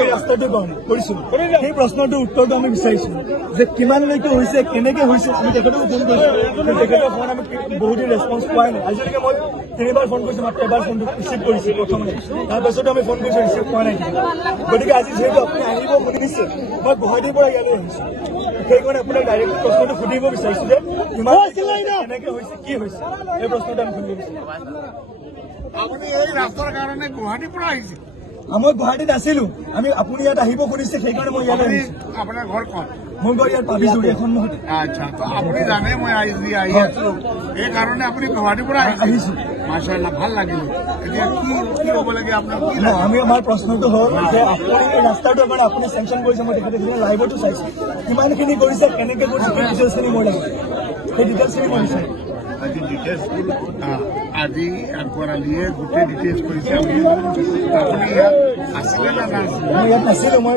এই ৰাস্তাটো কৰিছিলো সেই প্ৰশ্নটোৰ উত্তৰটো আমি বিচাৰিছিলো যে কিমানলৈকে হৈছে কেনেকে হৈছে আমি তেখেতকো ফোন কৰিছো তেখেতৰ ফোন আমি বহুত দিন ৰেছপন্স পোৱাই নাই আজিলৈকে মই 3বাৰ ফোন কৰিছো মাত্ৰ এবাৰ ফোনটো ৰিচিভ কৰিছো প্ৰথমতে তাৰপাছতো আমি ফোন কৰিছো ৰিচিভ পোৱা নাই গতিকে আজি যিহেতু আপুনি আহিব সুধিছে মই গুৱাহাটীৰ পৰা ইয়ালৈ আহিছো সেইকাৰণে আপোনাক ডাইৰেক্ট প্ৰশ্নটো সুধিব বিচাৰিছো যে কিমান কেনেকে হৈছে কি হৈছে এই প্ৰশ্নটো আমি সুধিব বিচাৰিছো আপুনি এই ৰাস্তাৰ কাৰণে গুৱাহাটীৰ পৰা আহিছে মই গুৱাহাটীত আছিলো আমি আপুনি ইয়াত আহিব খুজিছে সেইকাৰণে মই ইয়ালৈ আহিছো আপোনাৰ ঘৰ ক'ত মোৰ ঘৰ ইয়াত পাবিজুৰি এখন মুহূৰ্তে আচ্ছা তো আপুনি জানে মই আহি আছো এই কাৰণে আপুনি গুৱাহাটীৰ পৰা আহিছো মাশাআল্লাহ ভাল লাগিল এতিয়া কি হ'ব লাগে আপোনাৰ আমি আমাৰ প্ৰশ্নটো হ'ল যে আপুনি এই ৰাস্তাটো মানে আপুনি চেংচন কৰিছে মই তেখেতে লাইভতো চাইছো কিমানখিনি কৰিছে কেনেকে কৰিছে সেই ডিটেইলছখিনি মই লাগিব সেই ডিটেইলছখিনি মই বিচাৰিম আজি ডিটেইলছবোৰ আজি আগবঢ়ালিয়ে গোটেই ডিটেইলছ কৰিছে আপুনি ইয়াত আছিলে না মই ইয়াত নাছিলো মই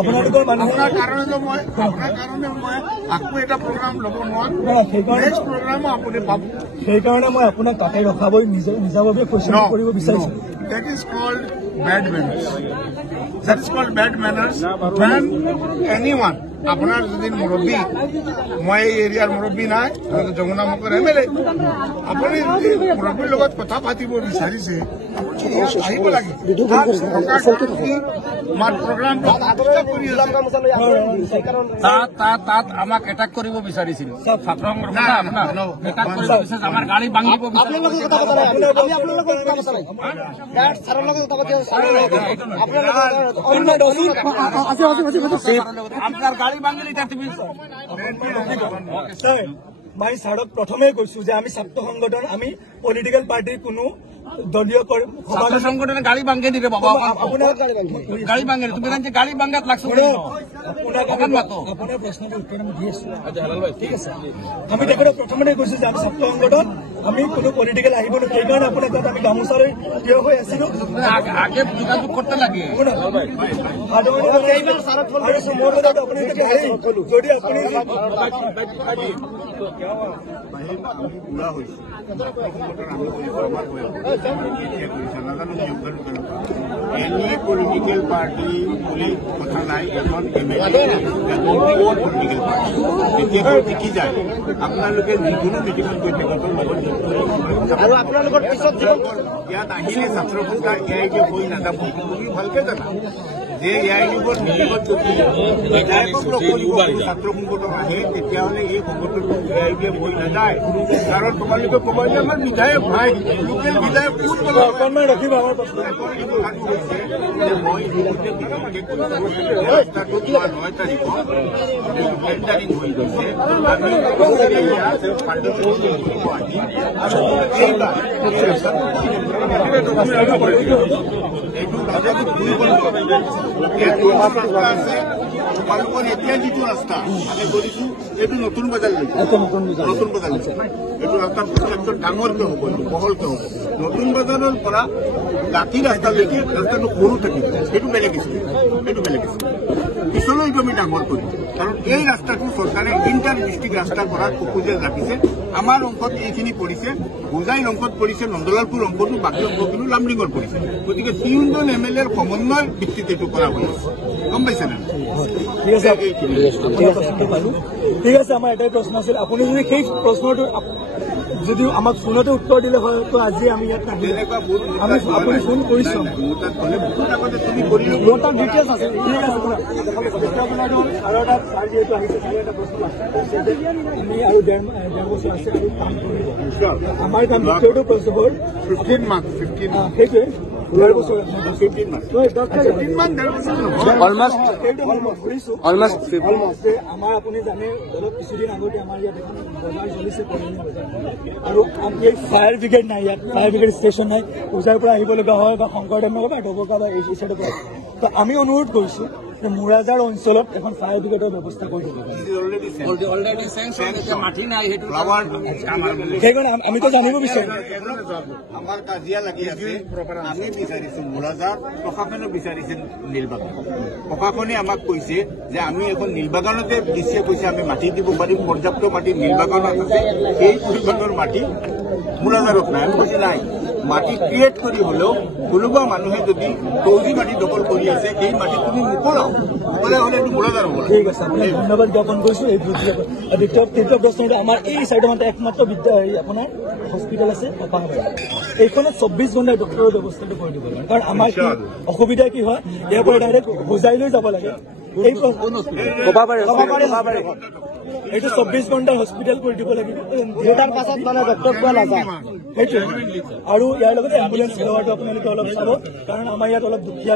আপোনালোকৰ আপোনাৰ কাৰণে মই আকৌ এটা প্ৰগ্ৰাম ল'ব নোৱাৰো নেক্সট প্ৰগ্ৰামো আপুনি পাব সেইকাৰণে মই আপোনাক তাতে ৰখাবই নিজাভাৱে কুৱেশ্যন কৰিব বিচাৰিছো That is called bad manners. That is called bad manners when anyone, আপনার যদি মুরব্বী, মই এই এরিয়ার মুরব্বী নাই, যমুনা মুখৰ MLA, আপুনি যদি মুৰব্বীৰ লগত কথা পাতিব বিচাৰিছে, আহিব লাগে। মাৰ প্ৰগ্ৰামটো তাত আমাক এটাক কৰিব বিচাৰিছিল ছাত্ৰ সংগঠন আমাৰ গাড়ী ভাঙিব আপনাৰ গাড়ী ভাঙিলে মই ছাৰক প্ৰথমেই কৈছো যে আমি ছাত্ৰ সংগঠন আমি পলিটিকেল পাৰ্টিৰ কোনো দলীয় সংগঠনে গাড়ী ভাঙে দিলে বাবা আপোনাৰ গাড়ী ভাঙে তুমি জানি গাড়ী ভাঙাত লাগছো আপোনাৰ প্ৰশ্নটো উত্তৰ আমি দি আছো ঠিক আছে আমি তেখেতক প্ৰথমতে কৈছো যে আমি ছাত্ৰ সংগঠন আমি কোনো পলিটিকেল আহিব নোৱাৰো সেইকাৰণে আপোনাৰ তাত আমি গামোচাৰে থিয় হৈ আছিলো আগে যোগাযোগ কৰতে লাগে মোৰ লগত আপুনি যদি আপুনি Any political party বুলি কথা নাই এখন পলিটিকেল পাৰ্টি এতিয়া কি যায় আপোনালোকে যিকোনো মিটিঙত গৈ তেখেতৰ লগত আৰু আপোনালোকৰ পিছত ইয়াত আহিলে ছাত্ৰ সন্থা AIG হৈ নাযাব তুমি ভালকে জানা যে AIGৰ মিটিঙত ছাত্ৰ সংগঠন আহে তেতিয়াহ'লে এই সংগঠনটো AIG হৈ নাযায় কাৰণ তোমালোকে ক'ব যে আমাৰ বিধায়ক ভাই লোকেল বিধায়ক অকণমান ৰাখিব আমাৰ প্ৰশ্ন মই 9 তাৰিখত টেণ্ডাৰিং হৈ গৈছে তোমালোকৰ এতিয়া যিটো ৰাস্তা আমি কৰিছো এইটো নতুন বজাৰ লৈছে এইটো ৰাস্তা প্ৰত্যেকটো ডাঙৰকে হ'ব বহলকে হ'ব নতুন বজাৰৰ পৰা গাঁতি ৰাস্তালৈকে ৰাস্তাটো সৰু থাকিব সেইটো বেলেগ পিছলৈকে আমি ডাঙৰ কৰিম কাৰণ এই ৰাস্তাটো চৰকাৰে ইণ্টাৰ ডিষ্ট্ৰিক্ট ৰাস্তা কৰাৰ প্ৰপ'জেল ৰাখিছে আমাৰ অংশত এইখিনি পৰিছে হোজাইৰ অংশত পৰিছে নন্দলালপুৰ অংশটো বাকী অংশ কিন্তু লামডিঙৰ পৰিছে গতিকে 3জন MLAৰ সমন্বয়ৰ ভিত্তিত এইটো কৰা হৈছে গম পাইছে নে ঠিক আছে আমাৰ এটাই প্ৰশ্ন আছিল আপুনি যদি সেই প্ৰশ্নটো যদি আমাক ফোনতে উত্তৰ দিলে হয় তো আজি আমি ইয়াত আমি আপুনি ফোন কৰিছো মোৰ তাত ডিটেইলছ আছে ঠিক আছে আৰু এটা ছাৰ যিহেতু আহিছে এটা প্ৰশ্ন আছে আমি আৰু ডেৰ বছৰ আছে আৰু কাম কৰিব আমাৰ কাম দ্বিতীয়টো প্ৰশ্ন হ'ল 15 মান্থ সেইটোৱে ডেৰ বছৰ 15 মান্থ আমাৰ আপুনি জানে অলপ কিছুদিন আগতে আমাৰ ইয়াত এখন বজাৰ চলিছে আৰু এই ফায়াৰ ব্ৰিগেড নাই ইয়াত ফায়াৰ ব্ৰিগেড ষ্টেচন নাই পূজাৰ পৰা আহিব লগা হয় বা শংকৰদেৱ নগৰ বা ঢবকা বা এই চাইডৰ পৰা তো আমি অনুৰোধ কৰিছো যে মুৰাজাৰ অঞ্চলত এখন ফায়াৰ ব্ৰিগেডৰ ব্যৱস্থা কৰি দিব সেইকাৰণে আমিতো জানিব বিচাৰিম আমাৰ কাজিয়া লাগি আছে আমি বিচাৰিছো মুৰাজাৰ প্ৰশাসনে বিচাৰিছে নীলবাগান প্ৰশাসনে আমাক কৈছে যে আমি এখন নীলবাগানতে ডিচিয়ে কৈছে আমি মাটি দিব পাৰিম পৰ্যাপ্ত মাটি নীলবাগানত আছে সেই পৰিমাণৰ মাটি মুৰাজাৰত নাই আমি কৈছে নাই মাটি ক্ৰিয়েট কৰি হলেও কোনোবা মানুহে যদি দৌৰি মাটি দখল কৰি আছে সেই মাটি তুমি নকৰাও নকৰা হলে এইটো বুঢ়াদাৰ হ'ব ঠিক আছে আপোনাক ধন্যবাদ জ্ঞাপন কৰিছো এই তৃতীয় প্ৰশ্ন আমাৰ এই চাইডৰ মানে একমাত্ৰ আপোনাৰ হস্পিটেল আছে এইখনত 24 ঘণ্টা ডক্টৰৰ ব্যৱস্থাটো কৰি দিব লাগে কাৰণ আমাৰ কি অসুবিধা কি হয় ইয়াৰ পৰা ডাইৰেক্ট হোজাই লৈ যাব লাগে এইটো 24 ঘণ্টা হস্পিটেল কৰি দিব লাগিব তাৰ পাছত মানে ডক্টৰ পোৱা নাযায় সেইটোৱে আৰু ইয়াৰ লগতে এম্বুলেন্স সেৱাটো আপোনালোকে অলপ চাব কাৰণ আমাৰ ইয়াত অলপ দুখীয়া